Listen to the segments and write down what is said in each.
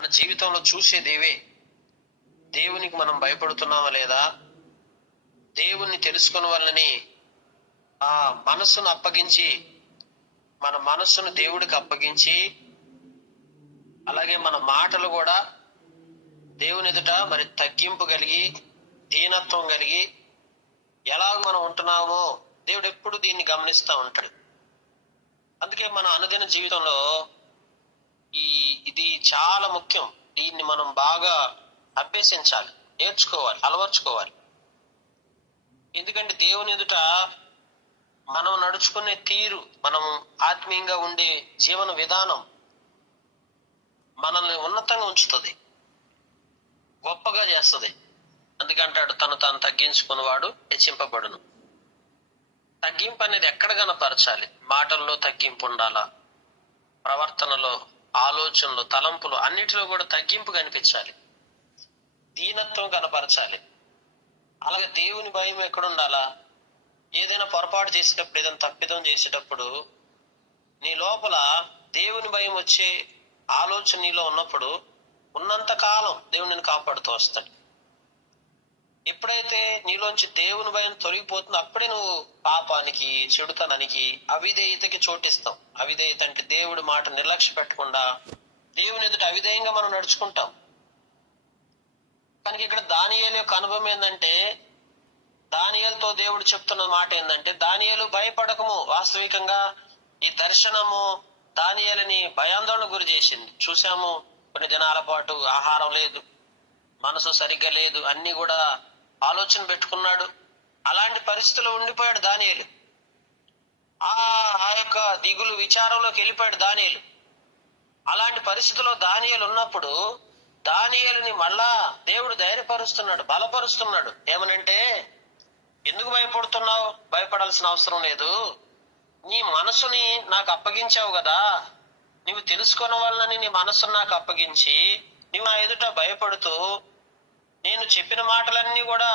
మన జీవితంలో చూసేది ఇవే. దేవునికి మనం భయపడుతున్నామా లేదా, దేవుణ్ణి తెలుసుకున్న వాళ్ళని ఆ మనస్సును అప్పగించి, మన మనస్సును దేవుడికి అప్పగించి, అలాగే మన మాటలు కూడా దేవుని ఎదుట మరి తగ్గింపు కలిగి, దీనత్వం కలిగి ఎలాగ మనం ఉంటున్నామో దేవుడు ఎప్పుడు దీన్ని గమనిస్తూ ఉంటాడు. అందుకే మన అనుదిన జీవితంలో ఇది చాలా ముఖ్యం. దీన్ని మనం బాగా అభ్యసించాలి, నేర్చుకోవాలి, అలవర్చుకోవాలి. ఎందుకంటే దేవుని ఎదుట మనం నడుచుకునే తీరు, మనం ఆత్మీయంగా ఉండే జీవన విధానం మనల్ని ఉన్నతంగా ఉంచుతుంది, గొప్పగా చేస్తుంది. అందుకంటాడు, తను తాను తగ్గించుకున్నవాడు హెచ్చింపబడును. తగ్గింపు అనేది ఎక్కడ కనపరచాలి? మాటల్లో తగ్గింపు ఉండాలా, ప్రవర్తనలో, ఆలోచనలు, తలంపులు అన్నిటిలో కూడా తగ్గింపు కనిపించాలి, దీనత్వం కనపరచాలి. అలాగే దేవుని భయం ఎక్కడ ఉండాలా? ఏదైనా పొరపాటు చేసేటప్పుడు, ఏదైనా తప్పిదం చేసేటప్పుడు నీ లోపల దేవుని భయం వచ్చే ఆలోచన నీలో ఉన్నప్పుడు ఉన్నంత కాలం దేవుడు నిన్ను కాపాడుతూ వస్తాడు. ఎప్పుడైతే నీలోంచి దేవుని భయం తొలగిపోతుందో అప్పుడే నువ్వు పాపానికి, చెడుతనానికి, అవిధేయతకి చోటిస్తావు. అవిధేయత అంటే దేవుడి మాట నిర్లక్ష్య పెట్టకుండా దేవుని ఎదుట అవిధేయంగా మనం నడుచుకుంటాం. కనుక ఇక్కడ దానియేలు యొక్క అనుభవం ఏంటంటే, దానియేలుతో దేవుడు చెప్తున్న మాట ఏంటంటే, దానియేలు భయపడకము. వాస్తవికంగా ఈ దర్శనము దానియేలుని భయాందోళన గురి చేసింది. చూసాము, కొన్ని దినాల పాటు ఆహారం లేదు, మనసు సరిగ్గా లేదు, అన్ని కూడా ఆలోచన పెట్టుకున్నాడు. అలాంటి పరిస్థితుల్లో ఉండిపోయాడు దానియేలు. ఆ యొక్క దిగులు, విచారంలోకి వెళ్ళిపోయాడు దానియేలు. అలాంటి పరిస్థితుల్లో దానియేలు ఉన్నప్పుడు దానియేలుని మళ్ళా దేవుడు ధైర్యపరుస్తున్నాడు, బలపరుస్తున్నాడు. ఏమనంటే, ఎందుకు భయపడుతున్నావు? భయపడాల్సిన అవసరం లేదు. నీ మనసుని నాకు అప్పగించావు కదా, నువ్వు తెలుసుకున్న వాళ్ళని నీ మనసును నాకు అప్పగించి నువ్వు నా ఎదుట భయపడుతూ నేను చెప్పిన మాటలన్నీ కూడా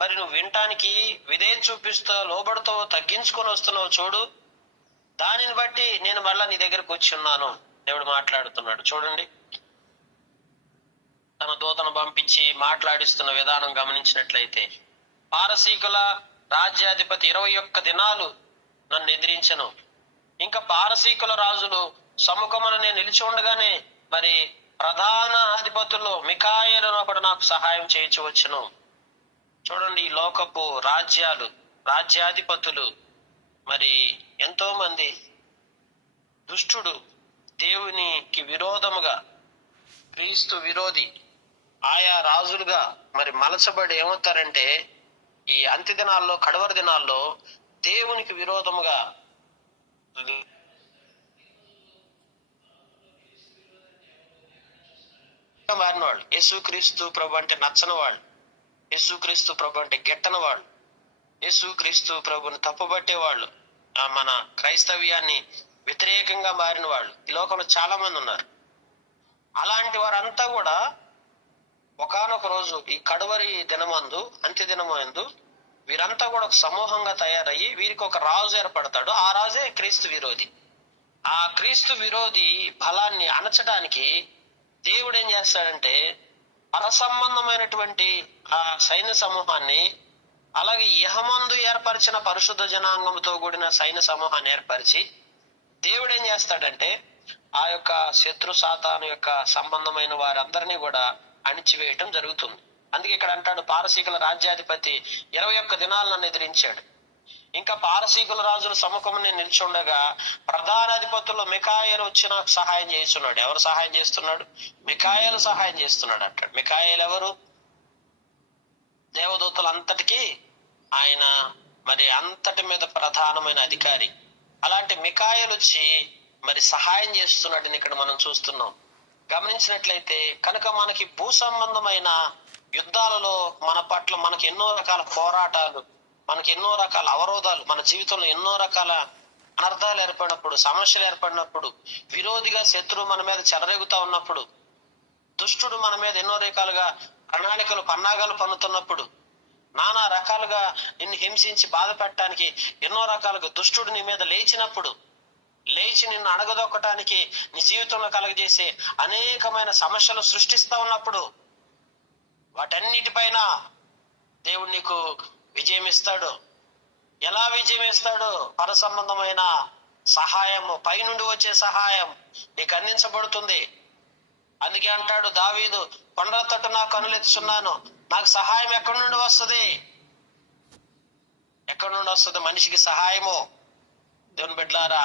మరి నువ్వు వినటానికి విధేయం చూపిస్తూ, లోబడుతూ, తగ్గించుకొని వస్తున్నావు చూడు. దానిని బట్టి నేను మళ్ళా నీ దగ్గరకు వచ్చి ఉన్నాను. దేవుడు మాట్లాడుతున్నాడు. చూడండి, తన దూతను పంపించి మాట్లాడిస్తున్న విధానం గమనించినట్లయితే, పారసీకుల రాజ్యాధిపతి 21 దినాలు నన్ను ఎదిరించను. ఇంకా పారసీకుల రాజులు సముఖమున నేను నిలిచి ఉండగానే మరి ప్రధాన అధిపతుల్లో మిఖాయేలు ఒకడు నాకు సహాయం చేయవచ్చును. చూడండి, ఈ లోకపు రాజ్యాలు, రాజ్యాధిపతులు, మరి ఎంతో మంది దుష్టుడు, దేవునికి విరోధముగా, క్రీస్తు విరోధి ఆయా రాజులుగా మరి మలచబడి ఏమవుతారంటే, ఈ అంత్య దినాల్లో, కడవరి దినాల్లో దేవునికి విరోధముగా మారిన వాళ్ళు, యేసుక్రీస్తు ప్రభు అంటే నచ్చని వాళ్ళు, యేసుక్రీస్తు ప్రభు అంటే గిట్టని వాళ్ళు, యేసుక్రీస్తు ప్రభుని తప్పుబట్టేవాళ్ళు, మన క్రైస్తవ్యాన్ని వ్యతిరేకంగా మారిన వాళ్ళు ఈ లోకంలో చాలా మంది ఉన్నారు. అలాంటి వారంతా కూడా ఒకానొక రోజు ఈ కడవరి దినమందు, అంత్య దినమందు వీరంతా కూడా ఒక సమూహంగా తయారయ్యి వీరికి ఒక రాజు ఏర్పడతాడు. ఆ రాజే క్రీస్తు విరోధి. ఆ క్రీస్తు విరోధి బలాన్ని అణచడానికి దేవుడు ఏం చేస్తాడంటే, పరసంబంధమైనటువంటి ఆ సైన్య సమూహాన్ని, అలాగే ఇహమందు ఏర్పరిచిన పరిశుద్ధ జనాంగంతో కూడిన సైన్య సమూహాన్ని ఏర్పరిచి దేవుడు ఏం చేస్తాడంటే, ఆ యొక్క శత్రు సాతాను యొక్క సంబంధమైన వారందరినీ కూడా అణిచివేయటం జరుగుతుంది. అందుకే ఇక్కడ అంటాడు, పారసీకుల రాజ్యాధిపతి 21 దినాలు నన్ను ఎదిరించాడు. ఇంకా పారసీకుల రాజుల సముఖంలో నిల్చుండగా ప్రధానాధిపతుల్లో మిఖాయేలు వచ్చి నాకు సహాయం చేస్తున్నాడు. ఎవరు సహాయం చేస్తున్నాడు? మిఖాయేలు సహాయం చేస్తున్నాడు అంటాడు. మిఖాయేలు ఎవరు? దేవదూతలంతటికీ ఆయన మరి అంతటి మీద ప్రధానమైన అధికారి. అలాంటి మిఖాయేలు వచ్చి మరి సహాయం చేస్తున్నాడని ఇక్కడ మనం చూస్తున్నాం. గమనించినట్లయితే కనుక మనకి భూ సంబంధమైన యుద్ధాలలో మన పట్ల మనకి ఎన్నో రకాల పోరాటాలు, మనకి ఎన్నో రకాల అవరోధాలు, మన జీవితంలో ఎన్నో రకాల అనర్థాలు ఏర్పడినప్పుడు, సమస్యలు ఏర్పడినప్పుడు, విరోధిగా శత్రువు మన మీద చెలరేగుతా ఉన్నప్పుడు, దుష్టుడు మన మీద ఎన్నో రకాలుగా ప్రణాళికలు, పన్నాగాలు పన్నుతున్నప్పుడు, నానా రకాలుగా నిన్ను హింసించి బాధ పెట్టడానికి ఎన్నో రకాలుగా దుష్టుడు నీ మీద లేచి నిన్ను అణగదొక్కటానికి నీ జీవితంలో కలగజేసే అనేకమైన సమస్యలు సృష్టిస్తా ఉన్నప్పుడు వాటన్నిటిపైన దేవుడు నీకు విజయం ఇస్తాడు. ఎలా విజయం ఇస్తాడు? పర సంబంధమైన సహాయము, పైనుండి వచ్చే సహాయం నీకు అందించబడుతుంది. అందుకే అంటాడు దావీదు, కొండల తట్టు నా కనులెత్తుచున్నాను, నాకు సహాయం ఎక్కడి నుండి వస్తుంది? ఎక్కడి నుండి వస్తుంది మనిషికి సహాయము? దేవుని బిడ్డలారా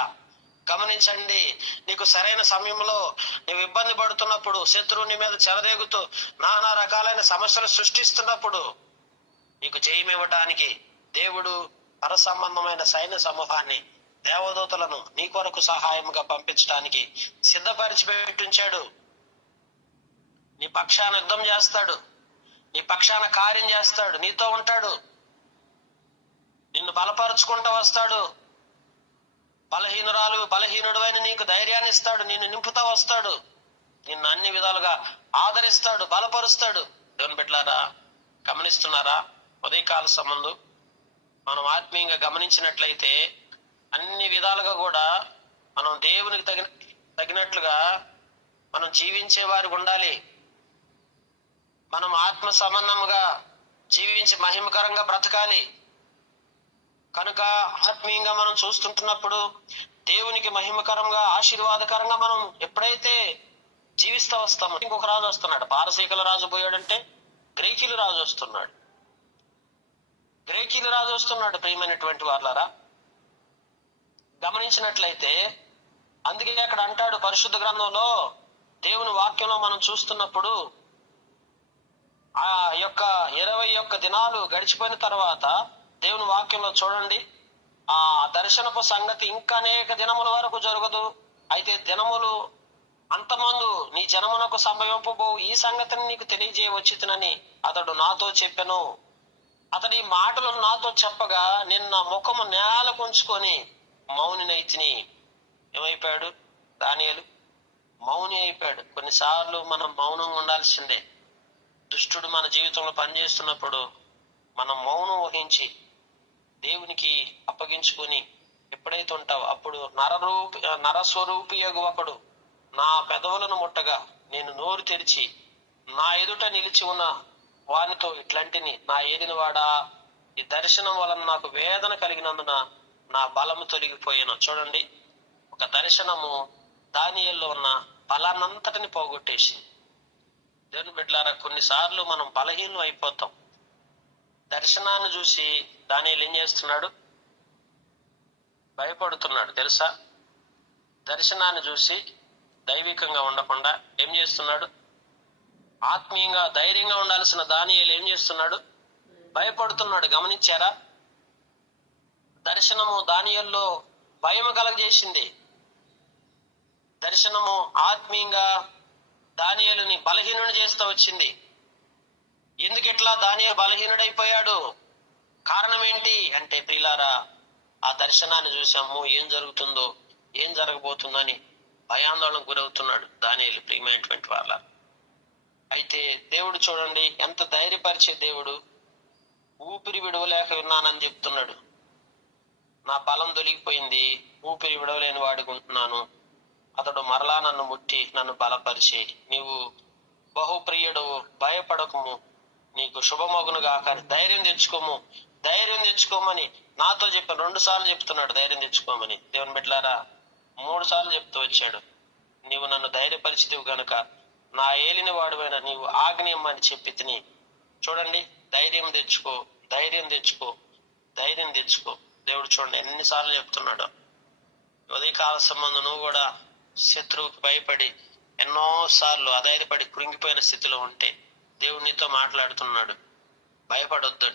గమనించండి, నీకు సరైన సమయంలో నీవు ఇబ్బంది పడుతున్నప్పుడు, శత్రువు నీ మీద చెలరేగుతూ నానా రకాలైన సమస్యలు సృష్టిస్తున్నప్పుడు నీకు జయం ఇవ్వటానికి దేవుడు పర సంబంధమైన సైన్య సమూహాన్ని, దేవదూతలను నీ కొరకు సహాయముగా పంపించడానికి సిద్ధపరిచి పెట్టించాడు. నీ పక్షాన యుద్ధం చేస్తాడు, నీ పక్షాన కార్యం చేస్తాడు, నీతో ఉంటాడు, నిన్ను బలపరుచుకుంటూ వస్తాడు. బలహీనుడైన నీకు ధైర్యాన్ని ఇస్తాడు, నిన్ను నింపుతా వస్తాడు, నిన్ను అన్ని విధాలుగా ఆదరిస్తాడు, బలపరుస్తాడు. దేవుని బిడ్డలారా గమనిస్తున్నారా? ఉదయకాల సంబంధు మనం ఆత్మీయంగా గమనించినట్లయితే అన్ని విధాలుగా కూడా మనం దేవునికి తగినట్లుగా మనం జీవించే వారికి ఉండాలి. మనం ఆత్మ సంబంధముగా జీవించి మహిమకరంగా బ్రతకాలి. కనుక ఆత్మీయంగా మనం చూస్తుంటున్నప్పుడు దేవునికి మహిమకరంగా, ఆశీర్వాదకరంగా మనం ఎప్పుడైతే జీవిస్తూ వస్తామో, ఇంకొక రాజు వస్తున్నాడు. పారసీకుల రాజు పోయాడంటే గ్రీకుల రాజు వస్తున్నాడు. గ్రీకుల రాజు వస్తున్నాడు. ప్రియమైనటువంటి వాళ్ళారా గమనించినట్లయితే అందుకే అక్కడ అంటాడు పరిశుద్ధ గ్రంథంలో, దేవుని వాక్యంలో మనం చూస్తున్నప్పుడు ఆ యొక్క 21 దినాలు గడిచిపోయిన తర్వాత దేవుని వాక్యంలో చూడండి, ఆ దర్శనపు సంగతి ఇంకా అనేక దినముల వరకు జరగదు, అయితే దినములు అంతమందు నీ జనమునకు సంభవింపబో ఈ సంగతిని నీకు తెలియజేయవచ్చునని అతడు నాతో చెప్పెను. అతడి మాటలు నాతో చెప్పగా నిన్న ముఖము నేలకుంచుకొని మౌనినైతిని. ఏమైపోయాడు దానియేలు? మౌని అయిపోయాడు. కొన్నిసార్లు మనం మౌనంగా ఉండాల్సిందే. దుష్టుడు మన జీవితంలో పనిచేస్తున్నప్పుడు మనం మౌనం వహించి దేవునికి అప్పగించుకొని ఎప్పుడైతే ఉంటావో అప్పుడు నరస్వరూపి ఒకడు నా పెదవులను ముట్టగా నేను నోరు తెరిచి నా ఎదుట నిలిచి ఉన్న వానితో ఇట్లాంటిని, నా ఏలిన వాడా, ఈ దర్శనం వలన నాకు వేదన కలిగినందున నా బలము తొలగిపోయాను. చూడండి, ఒక దర్శనము దానియేలులో ఉన్న బలాన్నంతటిని పోగొట్టేసి. దేవుని బిడ్డలారా కొన్నిసార్లు మనం బలహీనం అయిపోతాం. దర్శనాన్ని చూసి దానియేలు ఏం చేస్తున్నాడు? భయపడుతున్నాడు. తెలుసా? దర్శనాన్ని చూసి దైవికంగా ఉండకుండా ఏం చేస్తున్నాడు? ఆత్మీయంగా ధైర్యంగా ఉండాల్సిన దానియేలు ఏం చేస్తున్నాడు? భయపడుతున్నాడు. గమనించారా? దర్శనము దానియేలులో భయం కలగజేసింది. దర్శనము ఆత్మీయంగా దానియేలుని బలహీనుడు చేస్తూ వచ్చింది. ఎందుకు ఇట్లా దానియేలు బలహీనుడైపోయాడు? కారణం ఏంటి అంటే ప్రియులారా, ఆ దర్శనాన్ని చూసాము, ఏం జరుగుతుందో ఏం జరగబోతుందని భయాందోళనకు గురవుతున్నాడు దానియేలు. ప్రియమైనటువంటి వాళ్ళ అయితే దేవుడు చూడండి ఎంత ధైర్యపరిచే దేవుడు. ఊపిరి విడవలేక విన్నానని చెప్తున్నాడు. నా బలం దొరికిపోయింది, ఊపిరి విడవలేని వాడుకుంటున్నాను. అతడు మరలా నన్ను ముట్టి నన్ను బలపరిచి, నీవు బహుప్రియుడు, భయపడకము, నీకు శుభమగునుగా కానీ ధైర్యం తెచ్చుకోమని నాతో చెప్పాను. 2 సార్లు చెప్తున్నాడు ధైర్యం తెచ్చుకోమని. దేవుని బిడ్డలారా 3 సార్లు చెప్తూ వచ్చాడు. నీవు నన్ను ధైర్యపరిచితివి గనుక నా ఏలిన వాడువైన నీవు ఆజ్ఞయమని చెప్పి తిని. చూడండి, ధైర్యం తెచ్చుకో. దేవుడు చూడండి ఎన్నిసార్లు చెప్తున్నాడు. ఉదయకాల సంబంధం నువ్వు కూడా శత్రువుకి భయపడి ఎన్నోసార్లు అధైర్యపడి కృంగిపోయిన స్థితిలో ఉంటే దేవుడు నీతో మాట్లాడుతున్నాడు. భయపడొద్దు,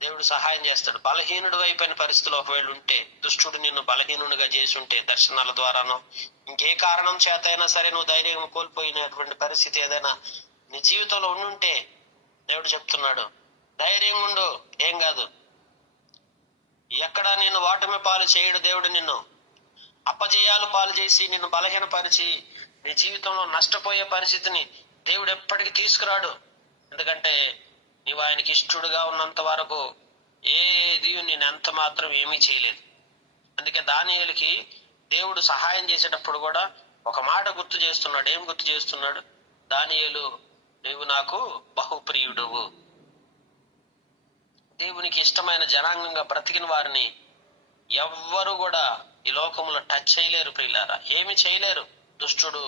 దేవుడు సహాయం చేస్తాడు. బలహీనుడు అయిపోయిన పరిస్థితులు ఒకవేళ ఉంటే, దుష్టుడు నిన్ను బలహీనుడిగా చేసి ఉంటే, దర్శనాల ద్వారానో ఇంకే కారణం చేత అయినా సరే నువ్వు ధైర్యం కోల్పోయినటువంటి పరిస్థితి ఏదైనా నీ జీవితంలో ఉండుంటే దేవుడు చెప్తున్నాడు, ధైర్యంగా ఉండు, ఏం కాదు. ఎక్కడా నిన్ను వాటమి పాలు చేయడు దేవుడు. నిన్ను అపజయాలు పాలు చేసి నిన్ను బలహీనపరిచి నీ జీవితంలో నష్టపోయే పరిస్థితిని దేవుడు ఎప్పటికీ తీసుకురాడు. ఎందుకంటే నీవు ఆయనకి ఇష్టడుగా ఉన్నంత వరకు ఏది నేను ఎంత మాత్రం ఏమీ చేయలేదు. అందుకే దానియేలుకి దేవుడు సహాయం చేసేటప్పుడు కూడా ఒక మాట గుర్తు చేస్తున్నాడు. ఏం గుర్తు చేస్తున్నాడు? దానియేలు, నీవు నాకు బహుప్రియుడువు. దేవునికి ఇష్టమైన జనాంగంగా బ్రతికిన వారిని ఎవ్వరు కూడా ఈ లోకంలో టచ్ చేయలేరు ప్రియులారా, ఏమి చేయలేరు. దుష్టుడు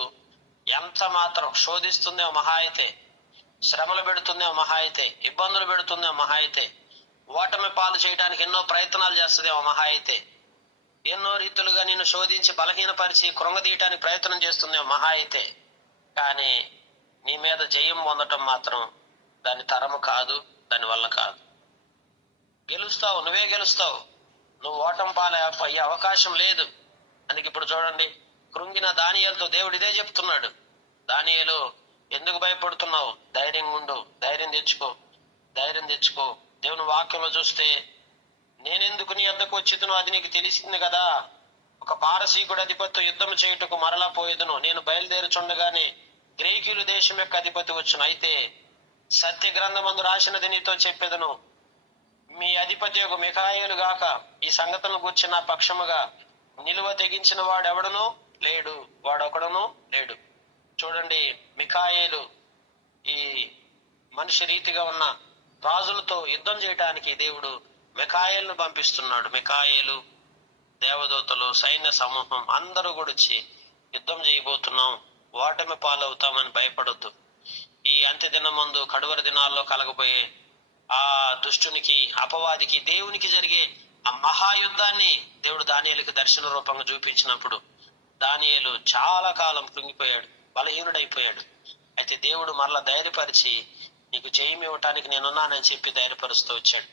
ఎంత మాత్రం శోధిస్తుందేమో మహా అయితే, శ్రమలు పెడుతుందేమో మహా అయితే, ఇబ్బందులు పెడుతుందేమో మహా అయితే, ఓటమి పాలు చేయడానికి ఎన్నో ప్రయత్నాలు చేస్తుందేమో మహా అయితే, ఎన్నో రీతులుగా నిన్ను శోధించి బలహీనపరిచి కృంగదీయటానికి ప్రయత్నం చేస్తుందేమో మహా అయితే, కానీ నీ మీద జయం పొందటం మాత్రం దాని తరము కాదు, దాని వల్ల కాదు. గెలుస్తావు, నువ్వే గెలుస్తావు. నువ్వు ఓటమి పాలు అయ్యే అవకాశం లేదు. అందుకే ఇప్పుడు చూడండి, కృంగిన దానియేలుతో దేవుడు ఇదే చెప్తున్నాడు. దానియేలు, ఎందుకు భయపడుతున్నావు? ధైర్యంగా ఉండు, ధైర్యం తెచ్చుకో, ధైర్యం తెచ్చుకో. దేవుని వాక్యంలో చూస్తే, నేనెందుకు నీ వద్దకు వచ్చేదను అది నీకు తెలిసింది కదా. ఒక పారసీకుడు అధిపతి యుద్ధం చేయుటకు మరలా పోయేదును. నేను బయలుదేరుచుండగానే గ్రీకులు దేశం యొక్క అధిపతి వచ్చును. అయితే సత్య గ్రంథమందు రాసినది నీతో చెప్పేదను, మీ అధిపతి యొక్క మిఖాయేలు గాక ఈ సంగతులను గూర్చి నా పక్షముగా నిలువ తెగించిన వాడెవడనూ లేడు, వాడొకడనూ లేడు. చూడండి, మిఖాయేలు ఈ మనిషి రీతిగా ఉన్న రాజులతో యుద్ధం చేయడానికి దేవుడు మిఖాయేలును పంపిస్తున్నాడు. మిఖాయేలు, దేవదూతలు, సైన్య సమూహం అందరూ కూడా వచ్చి యుద్ధం చేయబోతున్నాం, ఓటమి పాలవుతామని భయపడొద్దు. ఈ అంత్య దినం ముందు కడువరి దినాల్లో కలగబోయే ఆ దుష్టునికి, అపవాదికి, దేవునికి జరిగే ఆ మహాయుద్ధాన్ని దేవుడు దానియేలుకి దర్శన రూపంగా చూపించినప్పుడు దానియేలు చాలా కాలం కృంగిపోయాడు, బలహీనుడైపోయాడు. అయితే దేవుడు మరలా ధైర్యపరిచి, నీకు జయం ఇవ్వటానికి నేనున్నానని చెప్పి ధైర్యపరుస్తూ వచ్చాడు.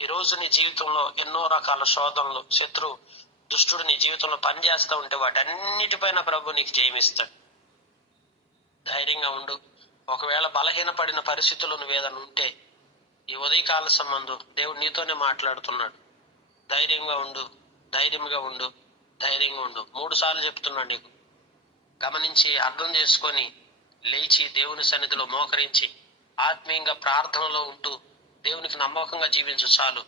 ఈ రోజు నీ జీవితంలో ఎన్నో రకాల శోధనలు, శత్రు దుష్టుడు నీ జీవితంలో పనిచేస్తూ ఉంటే వాటన్నిటిపైన ప్రభు నీకు జయమిస్తాడు. ధైర్యంగా ఉండు. ఒకవేళ బలహీనపడిన పరిస్థితుల్లో నువ్వేదన్నా ఉంటే ఈ ఉదయకాల సంబంధు దేవుడు నీతోనే మాట్లాడుతున్నాడు. ధైర్యంగా ఉండు, ధైర్యంగా ఉండు, ధైర్యంగా ఉండు. 3 సార్లు చెప్తున్నాడు నీకు. గమనించి అర్థం చేసుకొని లేచి దేవుని సన్నిధిలో మోకరించి ఆత్మీయంగా ప్రార్థనలో ఉంటూ దేవునికి నమ్మకంగా జీవించు చాలు.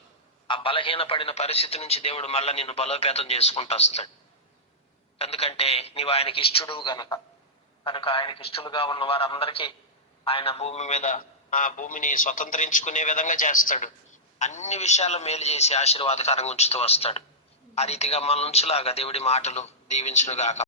ఆ బలహీనపడిన పరిస్థితి నుంచి దేవుడు మళ్ళీ నిన్ను బలోపేతం చేసుకుంటూ వస్తాడు. ఎందుకంటే నీవు ఆయనకి ఇష్టడు కనుక ఆయనకి ఇష్టలుగా ఉన్న వారందరికీ ఆయన భూమి మీద ఆ భూమిని స్వతంత్రించుకునే విధంగా చేస్తాడు. అన్ని విషయాల్లో మేలు చేసి ఆశీర్వాదకరంగా ఉంచుతూ వస్తాడు. ఆ రీతిగా మన నుంచిలాగా దేవుడి మాటలు దీవించునుగాక.